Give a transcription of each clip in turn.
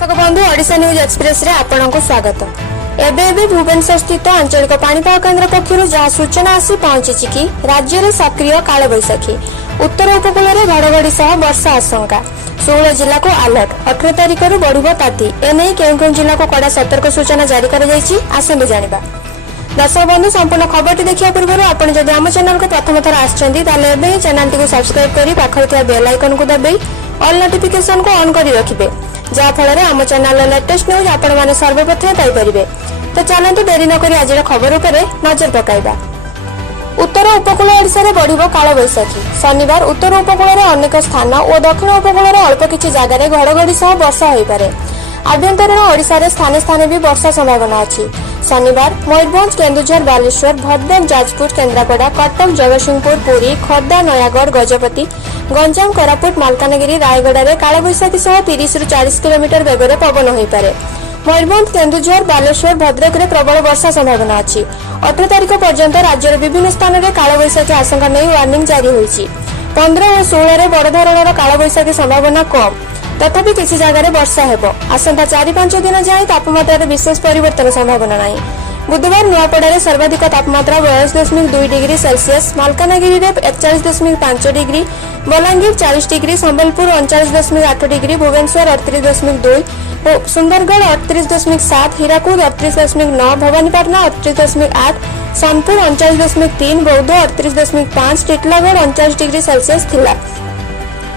दर्शक बंधु Odisha news express रे आपनको स्वागत। एबे भुवनेश्वर स्थित आंचलिक पाणीपाग केन्द्र पक्षर जहाँ सूचना आसी पहुंची कि राज्य में सक्रिय काल बैशाखी उत्तर उपकूल में घड़घड़ी सह वर्षा आशंका 16 जिला को अलर्ट 18 तारिख बढ़ ताती एने केउं जिला को कड़ा सतर्क सूचना जारी कर जानिबा। दर्शक बंधु संपूर्ण खबर देखा पूर्व आपन जदि आम चैनल को प्रथम थर आछंती ताले एबे चैनल को सब्सक्राइब करी पाखर थिया बेल आइकन को दबाई ऑल नोटिफिकेशन को ऑन करी रखिबे जहा फल आम चैनल लेटेस्ट न्यूज आपण माने सर्वप्रथम पाई परिबे। तो चलंतु देरी न करी आज खबर उपरे नजर पकाइबा। उत्तर उपकूल ओडिशा रे बढ़िबो काल बैशाखी। शनिवार उत्तर उपकूल रे अनेक स्थान और दक्षिण उपकूल रे अल्प किछि जागा रे घड़घड़ी सह वर्षा होई पारे। आभ्यंतरीण ओडिशा रे स्थाने स्थाने भी वर्षा संभावना अछि। शनिवार मयूरभंज केन्दुझर बालेश्वर भद्रक जाजपुर केन्द्रापड़ा कटक जगतसिंहपुर पुरी खोर्धा नयागढ़ गजपति गंजाम कोरापुट मालकानगिरी रायगड़ा रे काल बैशाखी सह 30 रु 40 किलोमीटर वेगर पवन होई पारे। मयूरभंज केन्दुझर बालेश्वर भद्रक रे प्रबल वर्षा संभावना अछि। 18 तारिख पर्यंत राज्यर विभिन्न स्थान रे काल बैशाखी आशंका नै वार्निंग जारी होईछि। 15 और 16 रे बड़ धरणर काल बैशाखी संभावना कम तथापि किसी जगह वर्षा हेबो। आसंता 4-5 दिन जाए तापमात्रा विशेष परिवर्तन संभावना नहीं। बुधवार नुआपड़ा सर्वाधिक तापमात्रा 42.2 degree Celsius Malkangiri 41.5 degree Balangir 40 degree Sambalpur 39.8 degree Bhubaneswar 38.2 Sundargarh 38.7 Hirakud 38.9 Bhawanipatna 38.8 Sonepur 39.3 Boudh 38.5 Titlagarh 39 degree Celsius थिला।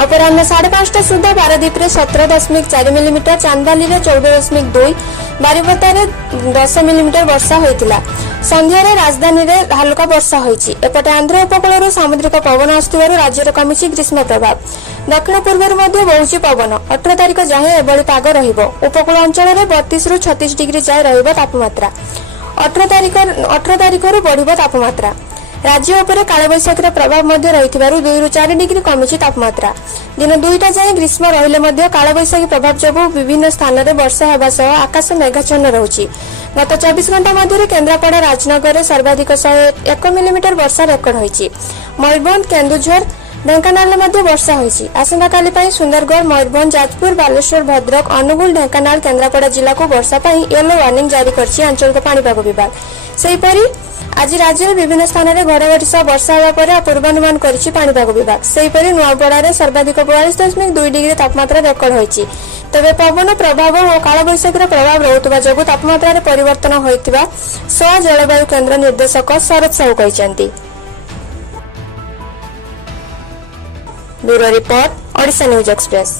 अपराह्न 5:30 सुधा पारादीप 17.4 मिलीमीटर चांदाली 14.2 बारिपदा 10 मिलीमीटर वर्षा होइतिला। संध्यारे राजधानी रे हल्का वर्षा होइछि। एपटे आंध्र उपकूल सामुद्रिक पवन आसुथिबारु राज्यर कमिछि ग्रीष्म प्रभाव। दक्षिण पूर्व मध्ये बहुछि पवन। 18 तारिख जाए एभଳି पाग रहिबो। उपकूल अंचल रे 32 रु 36 डिग्री जाए रहिबो तापमात्रा। 18 तारिख रु बढ़िबो तापमात्रा। राज्य उपरे काल बैशाखीर प्रभाव मध्य रहिथिबारु 2 रु 4 डिग्री कमिछि तापमात्रा। दिन 2टा जाए ग्रीष्म रहिले मध्य काल बैशाखी प्रभाव जोगु विभिन्न स्थान रे वर्षा हेबा सह आकाश मेघाच्छन्न रहुछि। गत 24 घंटा मध्य केन्द्रापड़ा राजनगर रे सर्वाधिक 101 मिलीमीटर वर्षा रेकर्ड होइछि। मयूरभंज केन्दुझर ढेंकानाल मध्य वर्षा होइछि। आसंता काली पई सुंदरगढ़ मयूरभंज जाजपुर बालेश्वर भद्रक अनुगुल ढेंकानाल केन्द्रापड़ा जिला को वर्षा पई येलो वार्निंग जारी करछि आंचलिक पाणीपाग विभाग। सेहिपरि आज राज्य में विभिन्न स्थान में घड़घड़ी सह वर्षा होगा पूर्वानुमान करिछि पाणीपाग विभाग। सेहिपरि नुआपड़ा सर्वाधिक 42.2 डिग्री तापमात्रा रेकर्ड होइछि। तबे पवन प्रभाव और काल बैशाखीर प्रभाव रहुतबा जोगु तापमात्रा रे परिवर्तन होइतिबा सह जलवायु केन्द्र निर्देशक शरद साहू कहिसेंती। Bureau report Odisha news express.